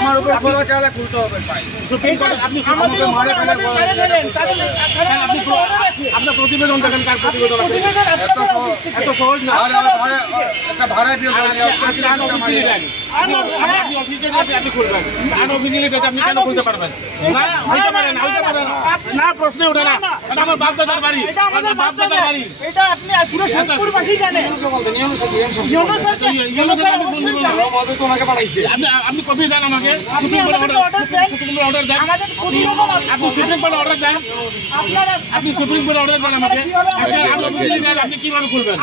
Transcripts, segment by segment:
আমার উপর খোলা চালা খুলতে হবে সুপ্রিম কোর্ট আপনি আমাদের মারে ফেলেন আপনার প্রতিবেদন দেখেন কার প্রতিবেদন আছে এত সহজ না একটা ভাড়া দিয়ে আপনি অফিসে আপনি খুলবেন আনঅফিসিয়ালি ডেটা আপনি কেন খুলতে পারবেন না হইতে পারে না প্রশ্ন ওঠে না আমার বাপ দাদার বাড়ি আমার বাপ দাদার বাড়ি এটা আপনি পুরো শান্তপুরবাসী জানেন আপনি কপি দেন আমাকে সুপ্রিম কোর্ট অর্ডার দেন আপনি সুপ্রিম কোর্ট অর্ডার দেন আপনি সুপ্রিম কোর্ট অর্ডার দেন আমাকে আপনি কিভাবে খুলবেন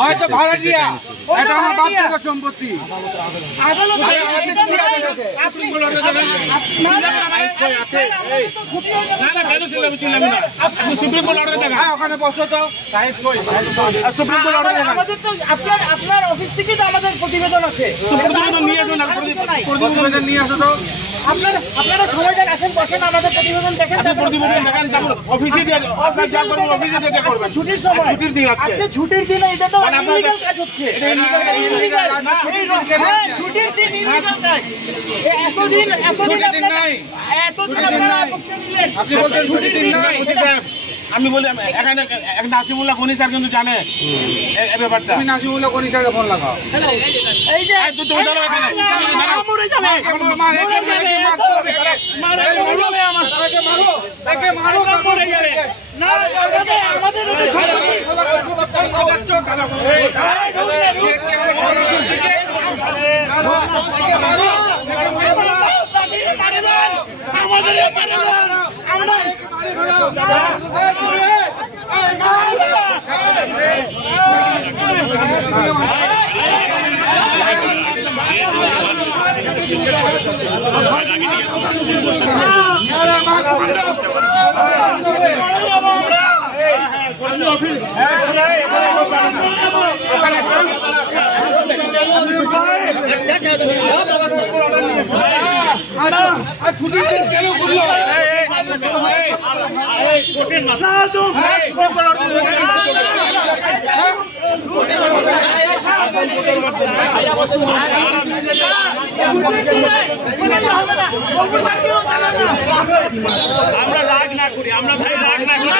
হয়তো ভাড়া দিয়া এটা আমার বাপ দাদার সম্পত্তি সুপ্রিম কোর্ট অর্ডার দেন না কেন ছিলাম না আপনি সুপ্রিম কোর্ট অর্ডার দেন ওখানে বসো তো সাহেব কই সুপ্রিম কোর্ট অর্ডার দেন আমাদের তো আপনার অফিস থেকে তো আমাদের প্রতিবেদন আছে প্রতিবেদন নিয়ে আসুন প্রতিবেদন নিয়ে আসো তো আপনারা সময় দেন আসেন বসেন আমাদের প্রতিবেদন দেখেন প্রতিবেদন দেখেন তারপর অফিসে দিয়ে অফিস যা করবেন অফিসে ডেটা করবেন ছুটির সময় ছুটির দিন আজকে ছুটির দিনে এটা তো ইলিগাল কাজ হচ্ছে এটা ইলিগাল না ছুটির দিন ইলিগাল কাজ এতদিন নাই এতদিন আপনারা নিলেন আপনি বলছেন ছুটির দিন নাই আমি বলি এখানে এক নাসিমুল্লাহ গনি স্যার কিন্তু জানে এই ব্যাপারটা তুমি নাসিমুল্লাহ গনি স্যারকে ফোন লাগাও এই যে তুমি দাঁড়াও এখানে মরে যাবে একে মারো মরে যাবে না আমাদের ছুটির দিন কেন করলো আমরা রাগ না করি আমরা ভাই রাগ না করি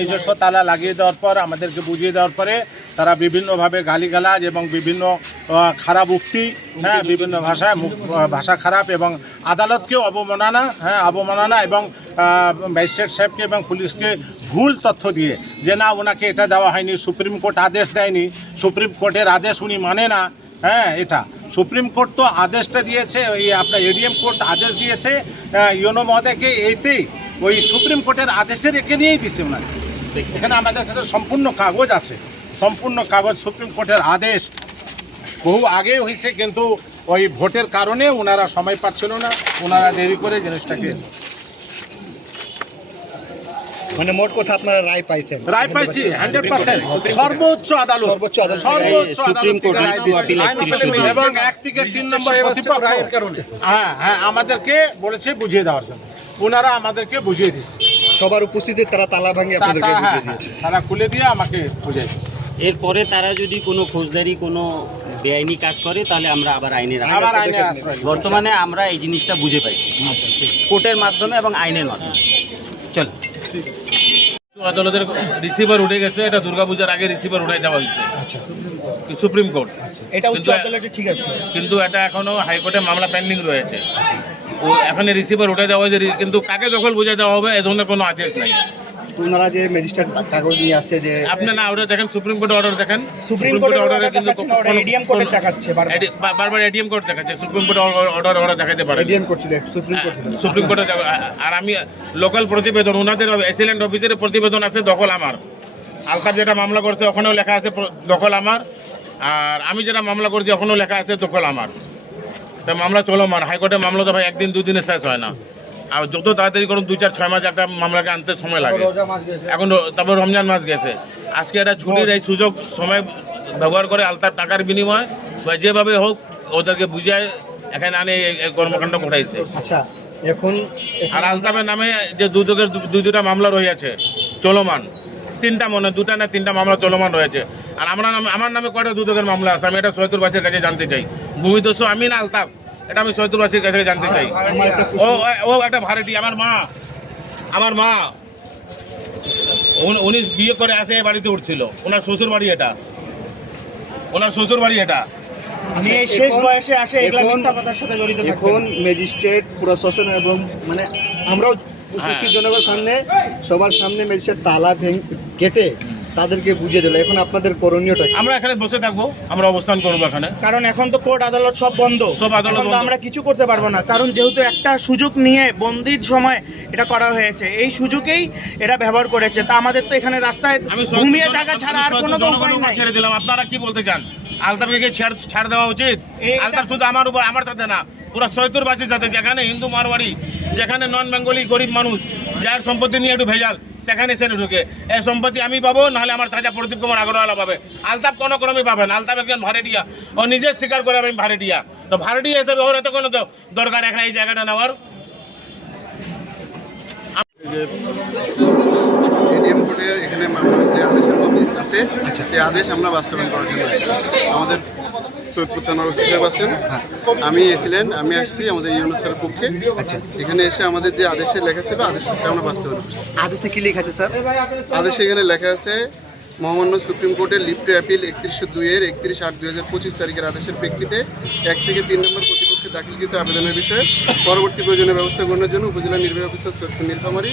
নিজস্ব তালা লাগিয়ে দেওয়ার পর আমাদেরকে বুঝিয়ে দেওয়ার পরে তারা বিভিন্নভাবে গালিগালাজ এবং বিভিন্ন খারাপ উক্তি বিভিন্ন ভাষায় ভাষা খারাপ এবং আদালতকেও অবমাননা এবং ম্যাজিস্ট্রেট সাহেবকে এবং পুলিশকে ভুল তথ্য দিয়ে যে না ওনাকে এটা দেওয়া হয়নি, সুপ্রিম কোর্ট আদেশ দেয়নি, সুপ্রিম কোর্টের আদেশ উনি মানে না। এটা সুপ্রিম কোর্ট তো আদেশটা দিয়েছে, ওই আপনার এডিএম কোর্ট আদেশ দিয়েছে ইউনো মহোদয়কে, এইতেই ওই সুপ্রিম কোর্টের আদেশের একে নিয়েই দিচ্ছে ওনাকে। এখানে আমাদের কাছে সম্পূর্ণ কাগজ আছে, সম্পূর্ণ কাগজ, সুপ্রিম কোর্টের আদেশ বহু আগে হয়েছে, কিন্তু ওই ভোটের কারণে ওনারা সময় পাচ্ছিল না, ওনারা দেরি করে জিনিসটাকে মানে মোট কথা আপনারা রায় পাইছেন? রায় পাইছি 100%, সর্বোচ্চ আদালত, সর্বোচ্চ সুপ্রিম কোর্ট এবং 1 থেকে 3 নম্বর প্রতিপক্ষ আমাদেরকে বলেছে বুঝিয়ে দেওয়ার জন্য, ওনারা আমাদেরকে বুঝিয়ে দিয়েছে, সবার উপস্থিতিতে তারা তালা ভাঙিয়ে আপনাদেরকে বুঝিয়ে দিয়েছে, তারা খুলে দিয়ে আমাকে বুঝিয়ে দিয়েছে। এরপরে তারা যদি কোনো ফৌজদারি কোনো বেআইনি কাজ করে তাহলে আমরা আবার আইনে বর্তমানে আমরা এই জিনিসটা বুঝে পাইছি কোর্টের মাধ্যমে এবং আইনের মাধ্যমে। চল আদালতের রিসিভার উঠে গেছে, এটা দুর্গাপূজার আগে রিসিভার উঠাই দেওয়া হয়েছে সুপ্রিম কোর্ট, এটা উচ্চ আদালতে ঠিক আছে, কিন্তু এটা এখনো হাইকোর্টে মামলা পেন্ডিং রয়েছে। ও এখানে রিসিভার উঠে দেওয়া হয়েছে, কিন্তু কাকে দখল বুঝে দেওয়া হবে এ ধরনের কোনো আদেশ নাই। ওনারা যে ম্যাজিস্ট্রেট কাগজ নিয়ে আসছে যে আপনি না ওটা দেখেন, সুপ্রিম কোর্টের অর্ডার দেখেন, সুপ্রিম কোর্টের অর্ডারে অর্ডার দেখাচ্ছে না, ওটা এডিএম কোর্টের দেখাচ্ছে বারবার। বারবার এডিএম কোর্ট দেখাচ্ছে, সুপ্রিম কোর্টের অর্ডার দেখাতে পারে। এডিএম করছিল সুপ্রিম কোর্ট। সুপ্রিম কোর্টে আর আমি লোকাল প্রতিবেদন, ওনাদের অ্যাসিস্ট্যান্ট অফিসের প্রতিবেদন আছে, দখল আমার। আলতাফ যেটা মামলা করছে ওখানেও লেখা আছে দখল আমার, আর আমি যেটা মামলা করছি ওখানেও লেখা আছে দখল আমার। তো মামলা চলমান, হাইকোর্টে মামলা তো ভাই একদিন দুদিনে শেষ হয় না, আর যত তাড়াতাড়ি করুন 2-4-6 মাস একটা মামলাকে আনতে সময় লাগে। এখন তারপর রমজান মাস গেছে, আজকে একটা ছুটির এই সুযোগ সময় ব্যবহার করে আলতাফ টাকার বিনিময় বা যেভাবে হোক ওদেরকে বুঝায় এখানে আনে এই কর্মকাণ্ড ঘটাইছে। আচ্ছা, এখন আর আলতাফের নামে যে দুটা মামলা রয়েছে চলমান, দুটা না তিনটা মামলা চলমান রয়েছে। আর আমার নামে কয়টা দুদকের মামলা আছে আমি এটা সৈয়দুরবাসীর কাছে জানতে চাই। ভূমিদস্যু আমি না আলতাফ, এটা আমি সৈয়দুরবাসীর কাছে জানতে চাই। ও একটা ভাড়াটি, আমার মা উনি বিয়ে করে আসে এই বাড়িতে উঠছিল, ওনার শ্বশুর বাড়ি এটা। আমি এই শেষ বয়সে আসে এগুলা মিথ্যা কথার সাথে জড়িত থাকবেন। এখন ম্যাজিস্ট্রেট প্রশাসন এবং মানে আমরাও উপস্থিত জনগণের সামনে সবার সামনে ম্যাজিস্ট্রেট তালা কেটে তাদেরকে বুঝিয়ে দিল। এখন আপনাদের করণীয়টা কি? আমরা এখানে বসে থাকবো, আমরা অবস্থান করবো এখানে, কারণ এখন তো কোর্ট আদালত সব বন্ধ, এখন তো আমরা কিছু করতে পারবো না। কারণ যেহেতু একটা সুযোগ নিয়ে বন্দির সময় এটা করা হয়েছে, এই সুযোগেই এরা ব্যবহার করেছে। তা আমাদের তো এখানে রাস্তায় ঘুমিয়ে থাকা ছাড়া আর কোনো উপায় নাই। ছেড়ে দিলাম, আপনারা কি বলতে চান? আলতাফকে কি ছাড় দেওয়া উচিত? আলতাফ শুধু আমার সাথে না, পুরো সৈয়দপুরবাসীর সাথে, যেখানে হিন্দু মারওয়াড়ি, যেখানে নন বেঙ্গলি গরিব মানুষ যার সম্পত্তি নিয়ে একটু ভেজাল, সেখানে সে ঢুকে এই সম্পত্তি আমি পাবো, নাহলে আমার চাচা প্রদীপ কুমার আগরওয়ালা পাবে। আলতাফ কোনো ক্রমে পাবেন। আলতাফ একজন ভাড়াটিয়া, ও নিজে স্বীকার করে আমি ভাড়াটিয়া। তো ভাড়াটিয়া হিসেবে ওর এত কোনো দরকার এখানে এই জায়গাটা নেওয়ার? এডিএম কোর্টের এখানে মামলার যে আদেশের কপি আছে সেই আদেশ আমরা বাস্তবায়ন করার জন্য আসছি। আমাদের সৈয়দপুর থানার ওসি সাহেব আছেন, আমি এসেছিলেন, আমি আসছি আমাদের ইউনুসের পক্ষে। এখানে এসে আমাদের যে আদেশে লেখা ছিল আদেশটা আমরা বাস্তবায়ন করছি। আদেশে কি লেখা আছে স্যার? আদেশে এখানে লেখা আছে মহামান্য সুপ্রিম কোর্টের লিফটে অ্যাপিল 3102-এর 31/8/2025 তারিখের আদেশের প্রেক্ষিতে 1 থেকে 3 নম্বর কর্তৃপক্ষে দাখিলকৃত আবেদনের বিষয়ে পরবর্তী প্রয়োজনীয় ব্যবস্থা গ্রহণের জন্য উপজেলা নির্বাহী অফিসার সৈয়দপুর নীলফামারী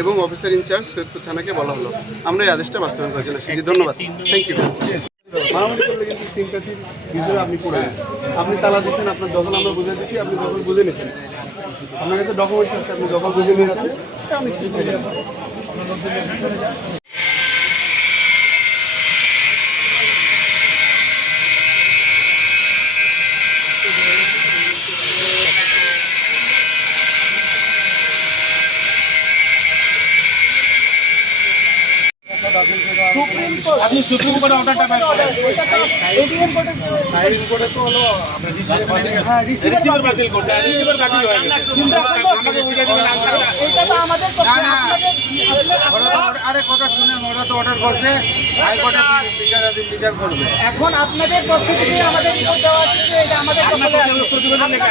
এবং অফিসার ইনচার্জ সৈয়দপুর থানাকে বলা হলো। আমরা এই আদেশটা বাস্তবায়ন করার জন্য এসেছি। ধন্যবাদ, থ্যাংক ইউ। মারামারি করলে কিন্তু সিম্প্যাথির বিষয়ে আপনি করে নেন। আপনি তালা দিচ্ছেন, আপনার দখল আমরা বুঝে দিচ্ছি, আপনি দখল বুঝে নিয়েছেন, আপনার কাছে ডকুমেন্টস আছে, আপনি দখল বুঝে নিয়েছেন, আপনি আপনি সুপ্রিম কোর্টের অর্ডারটা বের করেন। এডিএম কোর্টের রিসিভার বাতিল করতে, রিসিভার বাতিল হয়ে গেছে। কিন্তু আমাকে বুঝিয়ে দিবেন আনসারটা। এটা তো আমাদের পক্ষে আরে কথা শুনে ওরা তো অর্ডার করছে, হাইকোর্টে বিচার করবে। এখন আপনাদের পক্ষ থেকে আমাদের রিপোর্ট দেওয়া আছে যে এটা আমাদের আপনার দখলে প্রতিবেদন লেখা,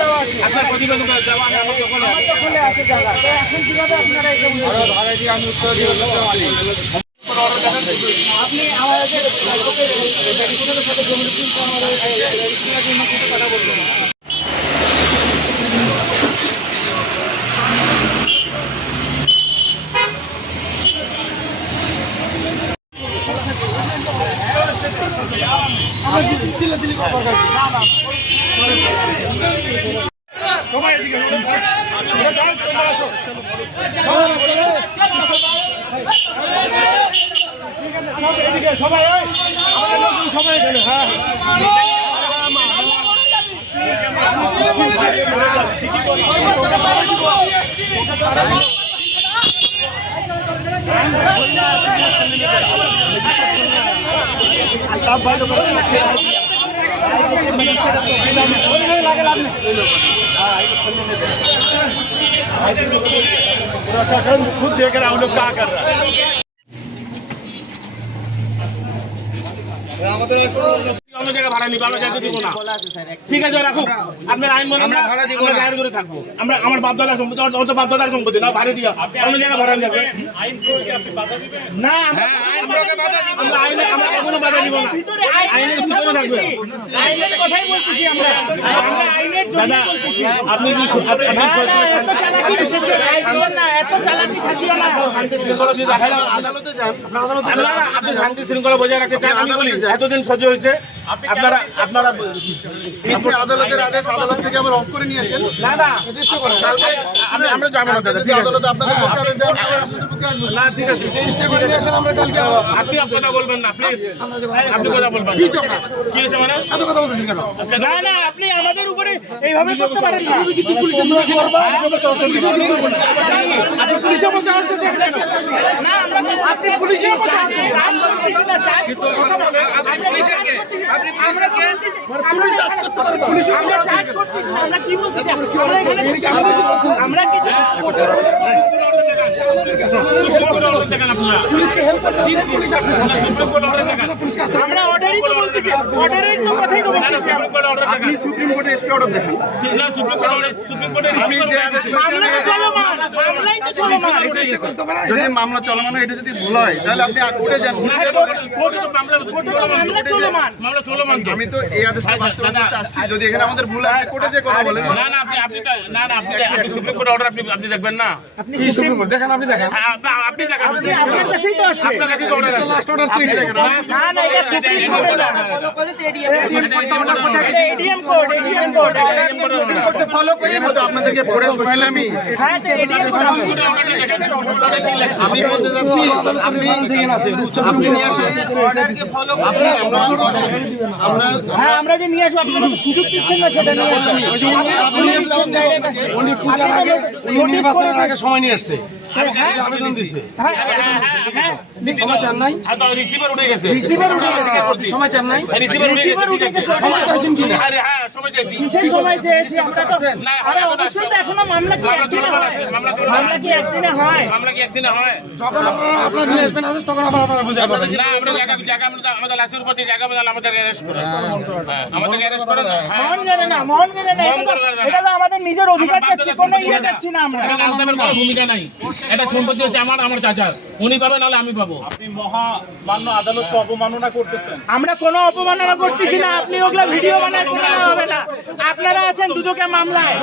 দেওয়া আছে। আপনার প্রতিবেদন দেওয়া আমি আমাকে ওখানে আমার দখলে আছে জায়গা। তো এখন কিভাবে আপনারা এটা বুঝবেন? আমি উত্তর দিয়ে আপনি আমাদের রেজিস্ট্রারের সাথে রেজিস্ট্রারের জন্য কিছু কথা বলবেন। खुद देख रहा हूँ लोग क्या कर रहा है। অন্য জায়গায় ভাড়া নিবো, আমরা যাইতে দিব না। ঠিক আছে রাখুন, আপনার আইন মনে আমরা গায়ের ধরে থাকবো। আমরা আমার বাপদাদার সম্পত্তি, ওর তো বাপদাদার সম্পত্তি না, ভাড়া দিয়া অন্য জায়গায় ভাড়া নিবে না। আমরা আইনে আমরা কখনো বাধা দিব না, আইনের ভিতরে থাকবে। আইনের কথাই বলতেছি আমরা আইনের জন্য বলতেছি। আপনি কি এত চালাকি না, এত চালাকি সাজিও না। আদালতে যান, আপনি শান্তি শৃঙ্খলা বজায় রাখতে চান, আমি বলি এতদিন সহ্য হয়েছে, আপনারা আপনি আদালতের আদেশ আদালত থেকে আবার অফ করে নিয়ে আসেন। না না আমরা যাবো না দাদা, ঠিক আছে। আদালত আপনাদের পক্ষে আদেশ দেওয়ার পর আপনাদের পক্ষে আসবো। না ঠিক আছে, আপনি কথা বলবেন না প্লিজ, আপনি কথা বলবেন না। কি হয়েছে মানে না না, আপনি আমাদের উপরে এইভাবে করতে পারেন না। না, আপনি পুলিশের উপর চালাচ্ছেন। আমরা চার্জ করতেছি না, আমরা কি বলতেছি? আমরা কিছু আমরা অর্ডারই তো বলতেছি, অর্ডারের তো কথাই তো বলতেছি। আপনি সুপ্রিম কোর্টে স্টে অর্ডার দেখেন। মামলা তো চলমান, মামলাই তো চলমান। যদি মামলা চলমান হয়, এটা যদি ভুল হয় তাহলে আপনি কোর্টে যান। মামলা চলমান। আমি তো এই আদেশটা বাস্তবায়ন করতে আসছি। যদি এখানে আমাদের ভুল হয়, আপনি কোর্টে যে কথা বলেন। না না আপনি সুপ্রিম কোর্ট অর্ডার আপনি দেখবেন না, আপনি সুপ্রিম কোর্ট দেখেন, আপনি দেখেন। আপনার কাছেই তো আছে। আপনার কাছে তো অর্ডার আছে। লাস্ট অর্ডার চেক দেখেন। না না, এটা সুপ্রিম কোর্টের ADM code, ADM code follow করে এখানে তো আপনাদেরকে পড়ে শোনাইলে আমি হ্যাঁ, তো এডিএম কোড আমি বলতে যাচ্ছি, আপনি নিয়ে আসেন। আপনি আমরা হ্যাঁ, আমরা যে নিয়ে আসবো, আপনারা তো সুযোগ দিচ্ছেন না সেটা নিয়ে আসবো। আপনি নিয়ে আসলে আমাদের উনি পূজার আগে, উনি নির্বাচনের আগে সময় নিয়ে আসছে, আবেদন দিছে। হ্যাঁ, সময় চান নাই? তো রিসিভার উঠে গেছে। রিসিভার উঠে গেছে। সময় চান নাই? রিসিভার উঠে গেছে। সময় চাইছেন কিনা? আরে হ্যাঁ, সময় চাইছি। কিসের সময় চেয়েছি আমরা তো? না, আরে অবশ্যই তো এখনো মামলা কি একদিনে হয়? মামলা চলমান। মামলা কি একদিনে হয়? মামলা কি একদিনে হয়? যখন আপনারা নিয়ে আসবেন আদেশ তখন আপনারা বুঝাই পাবেন। না, আমরা জায়গা আমাদের লাশের উপর দিয়ে জায়গা বদল আমাদের অ্যারেস্ট করে। হ্যাঁ, আমাদের অ্যারেস্ট করে। হ্যাঁ, মন গেলে না, মন গেলে না। এটা তো আমাদের নিজের অধিকার চাচ্ছি, কোনো ইয়ে চাচ্ছি না আমরা। এখানে আলতামের কোনো ভূমিকা নাই। এটা সম্পত্তি হচ্ছে আমার চাচার, উনি পাবে নাহলে আমি পাবো। আমরা কোনো অপমাননা করতেছি না, আপনি ওগুলা ভিডিও বানায় কোনো হবে না। আপনারা আছেন দুদকের মামলায়,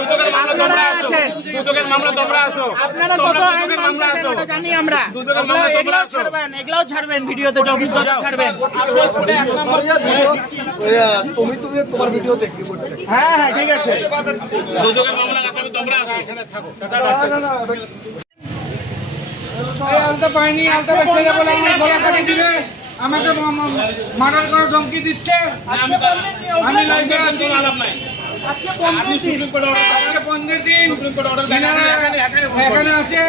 আপনারা আছেন, দুদকের মামলা তোমরা আছো, আপনারা কত আইন মানতেছেন ওটা জানি আমরা। এগুলাও ছাড়বেন, এগুলাও ছাড়বেন, ভিডিওতে যত ছাড়বেন। তুমি তো তোমার ভিডিও দেখবি। হ্যাঁ হ্যাঁ, ঠিক আছে। দুদকের মামলা আসামি তোমরা আছো, এখানে থাকো। আলতা পাইনি, আলতা ছেলে বলে আমার গলা কাটি দিবে, আমাকে মার্ডার করার ধমকি দিচ্ছে। আমি লাইভে আছি। আজকে 15 দিন এনারা এখানে আছে,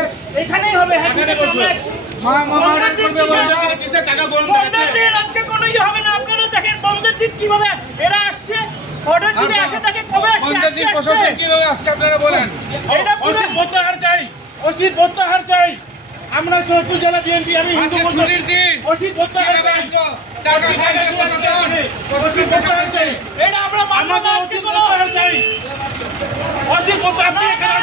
এখানেই হবে, হ্যাপিনেস হবে। মার্ডার করবে বলে। টাকা গোল 15 দিন আজকে কোনো ইয়ে হবে না। আপনারা দেখেন 15 দিন কিভাবে এরা আসছে, অর্ডার যদি আসে তাকে কবে আসছে? 15 দিন আজকে প্রশাসন আসছে। কিভাবে আসছে আপনারা বলেন। এটা পুরো অসিত প্রত্যাহার চাই, অসিত প্রত্যাহার চাই। আমরা চৌধুরী জেলা বিএনপি, আমি হিন্দু আজকে ছুটির দিন, অসিত প্রত্যাহার কিভাবে চাই। আসলো? টাকা খাইছে প্রশাসন। অসিত প্রত্যাহার চাই। এটা আমরা মানব না। আমাদের অসিত প্রত্যাহার চাই। অসিত প্রত্যাহার, আপনি এখানে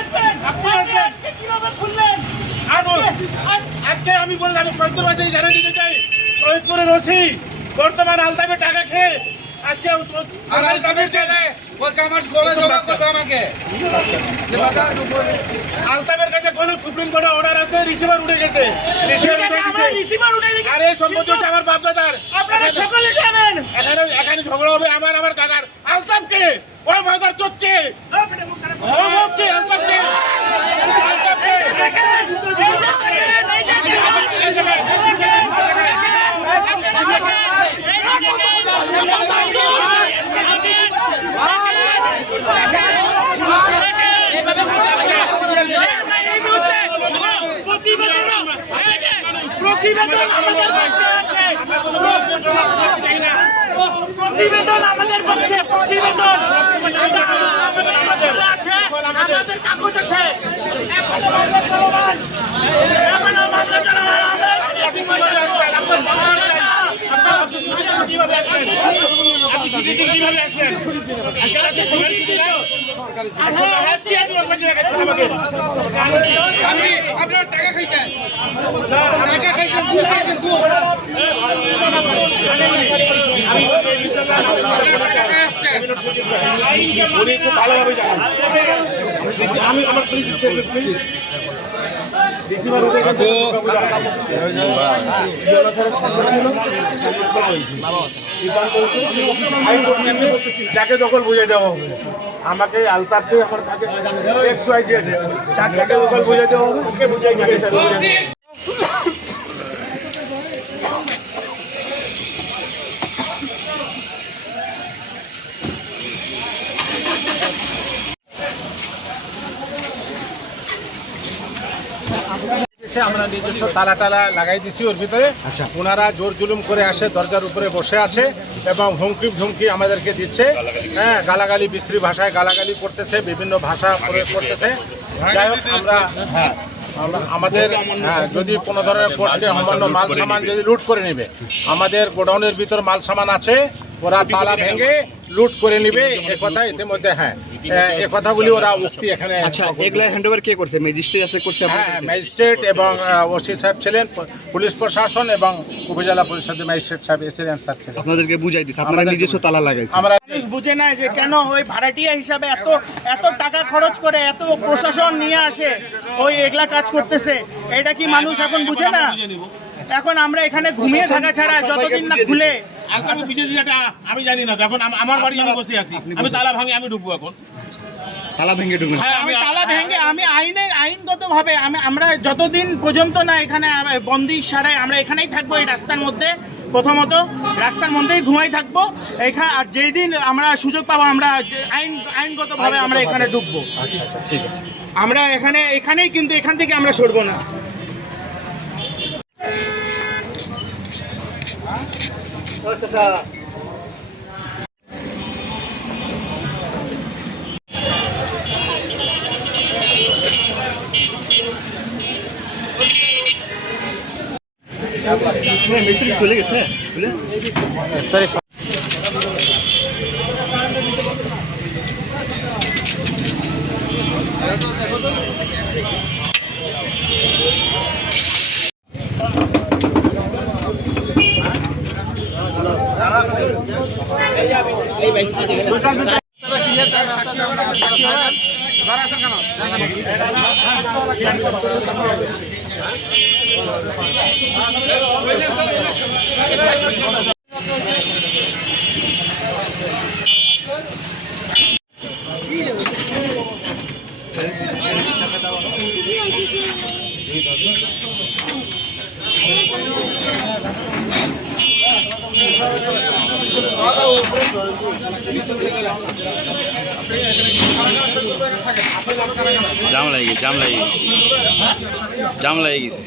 আসবেন, আপনি আসবেন। আজকে কিভাবে খুললেন? আজকে আমি বললাম, আমি সত্যবাদী জানিয়ে দিতে চাই, শহীদপুরের ওসি বর্তমান আলতাবে টাকা খেয়ে আজকে আর আলতাফের ছেলে বলছে আমার গলা জমা করবে আমাকে। আলতাবের কাছে কোনো সুপ্রিম কোর্টের অর্ডার আছে, রিসিভার উঠে গেছে, রিসিভার উঠে আমরা গেছে। রিসিভার উঠে গেছে। আরে সম্পত্তি হচ্ছে আমার বাপদাদার। আপনারা সকলে জানেন। এখানে ঝগড়া হবে আমার কাকার। আলতাবকে, ও মাদার চোদকে, ও বাপকে, আলতাবকে, আলতাবকে। প্রতিবেদন আমাদের পক্ষে আছে। প্রতিবেদন আমাদের পক্ষে, প্রতিবেদন আছে, আমাদের কাগজ আছে। এখনো মামলা চলমান, এখনো মামলা চলমান। ছুটির দিন কিভাবে আসলেন? আজকাল আজকে ছুটির দিন না? আজকে আপনি আমাকে দেখাচ্ছেন আমাকে। আপনার টাকা খাইছেন, টাকা খাইছেন, ভুল খাইছেন, ভুল। উনি খুব ভালোভাবে জানেন। আমি আমার প্লিজ যাকে দখল বুঝে দেওয়া হবে আমাকে আলতাফকে আমার কাছে XYZ যাকে দখল বুঝে দেওয়া হবে ওকে বুঝাই যাকে বুঝে দেওয়া হবে। আমরা নিজস্ব তালা টালা লাগাই দিছি ওর ভিতরে। আচ্ছা, ওনারা জোর জুলুম করে আসে, দরজার উপরে বসে আছে এবং হুমকি ধুমকি আমাদেরকে দিচ্ছে। হ্যাঁ, গালাগালি বিশ্রী ভাষায় গালাগালি করতেছে, বিভিন্ন ভাষা প্রয়োগ করতেছে। যাই হোক আমাদের যদি কোনো ধরনের অন্যান্য মাল সামান যদি লুট করে নেবে, আমাদের গোডাউনের ভিতর মাল সামান আছে, ওরা তালা ভেঙে লুট করে নিবে। এ কথা ইতিমধ্যে এ কথাগুলি ওরা উক্তি এখানে। আচ্ছা, এগুলা হ্যান্ডওভার কে করছে? ম্যাজিস্ট্রেট আছে করছে? হ্যাঁ, ম্যাজিস্ট্রেট এবং ওসি সাহেব ছিলেন, পুলিশ প্রশাসন এবং উপজেলা পরিষদের ম্যাজিস্ট্রেট সাহেব এসিলেন স্যার ছিলেন। আপনাদেরকে বুঝাই দিছে, আপনারা নিজস্ব তালা লাগাইছে। আমরা মানুষ বুঝে না যে কেন ওই ভাড়াটিয়া হিসাবে এত টাকা খরচ করে এত প্রশাসন নিয়ে আসে ওই এগুলা কাজ করতেছে। এটা কি মানুষ এখন বুঝে না? এখন আমরা এখানে ঘুমিয়ে থাকা ছাড়া যতদিন না খুলে আমি বুঝে দিই, এটা আমি জানি না। এখন আমার বাড়ি আমি বসে আছি, আমি তালা ভাঙি, আমি ঢুকবো এখন। তালা ভেঙে ঢুকবেন? হ্যাঁ, আমি তালা ভেঙে আমি আইনগতভাবে আমরা যতদিন পর্যন্ত না এখানে বন্দি সারায় আমরা এখানেই থাকবো, এই রাস্তার মধ্যে। প্রথমত রাস্তার মধ্যেই ঘুমাই থাকবো এখানে, আর যেই দিন আমরা সুযোগ পাবো আমরা আইনগতভাবে আমরা এখানে ঢুকবো। আচ্ছা আচ্ছা, ঠিক আছে। আমরা এখানেই কিন্তু এখান থেকে আমরা সরবো না। আচ্ছা, মিস্ত্রি চলে গেছে বুঝলে? জাম লাগে গেছে।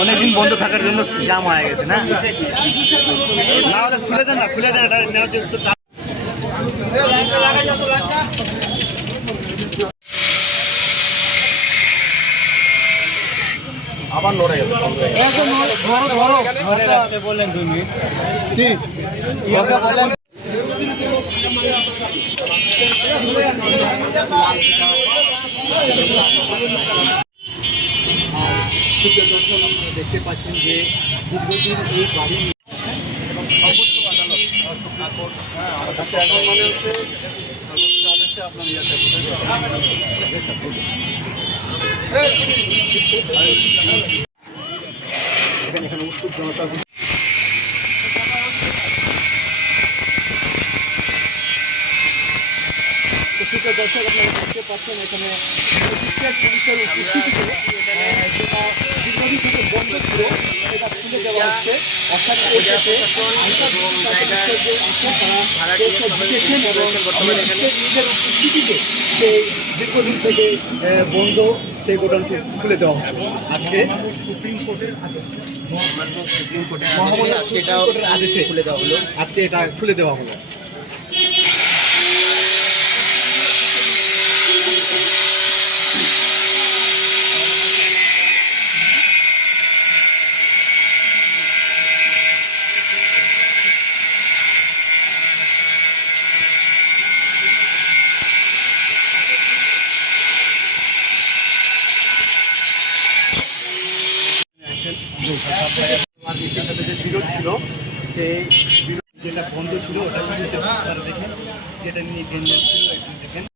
অনেকদিন বন্ধ থাকার জন্য জাম হয়ে গেছে না? না হলে খুলে দেন, এটা নেওয়ার জন্য আবার লড়ে গেল। বললেন 2 মিনিট কি বললেন? সুপ্রিয় দর্শক, আপনারা দেখতে পাচ্ছেন যে দীর্ঘদিন এই বাড়ি এবং সর্বোচ্চ আদালত সুপ্রিম কোর্ট এখন মনে হচ্ছে সর্বোচ্চ আদেশে আপনার এখানে উৎসুক জনতা। সুপ্রিয় দর্শক, আপনারা দেখতে পাচ্ছেন এখানে ম্যাজিস্ট্রেট পুলিশের উপস্থিতিতে দীর্ঘদিন থেকে বন্ধ ছিল, এটা খুলে দেওয়া হচ্ছে। অর্থাৎ এই ক্ষেত্রে নিজের উপস্থিতিতে সেই দীর্ঘদিন থেকে বন্ধ সেই গোডাউনটি খুলে দেওয়া হচ্ছে। আজকে সুপ্রিম কোর্টের আদেশে খুলে দেওয়া হলো। আজকে এটা খুলে দেওয়া হলো। লিখে নেন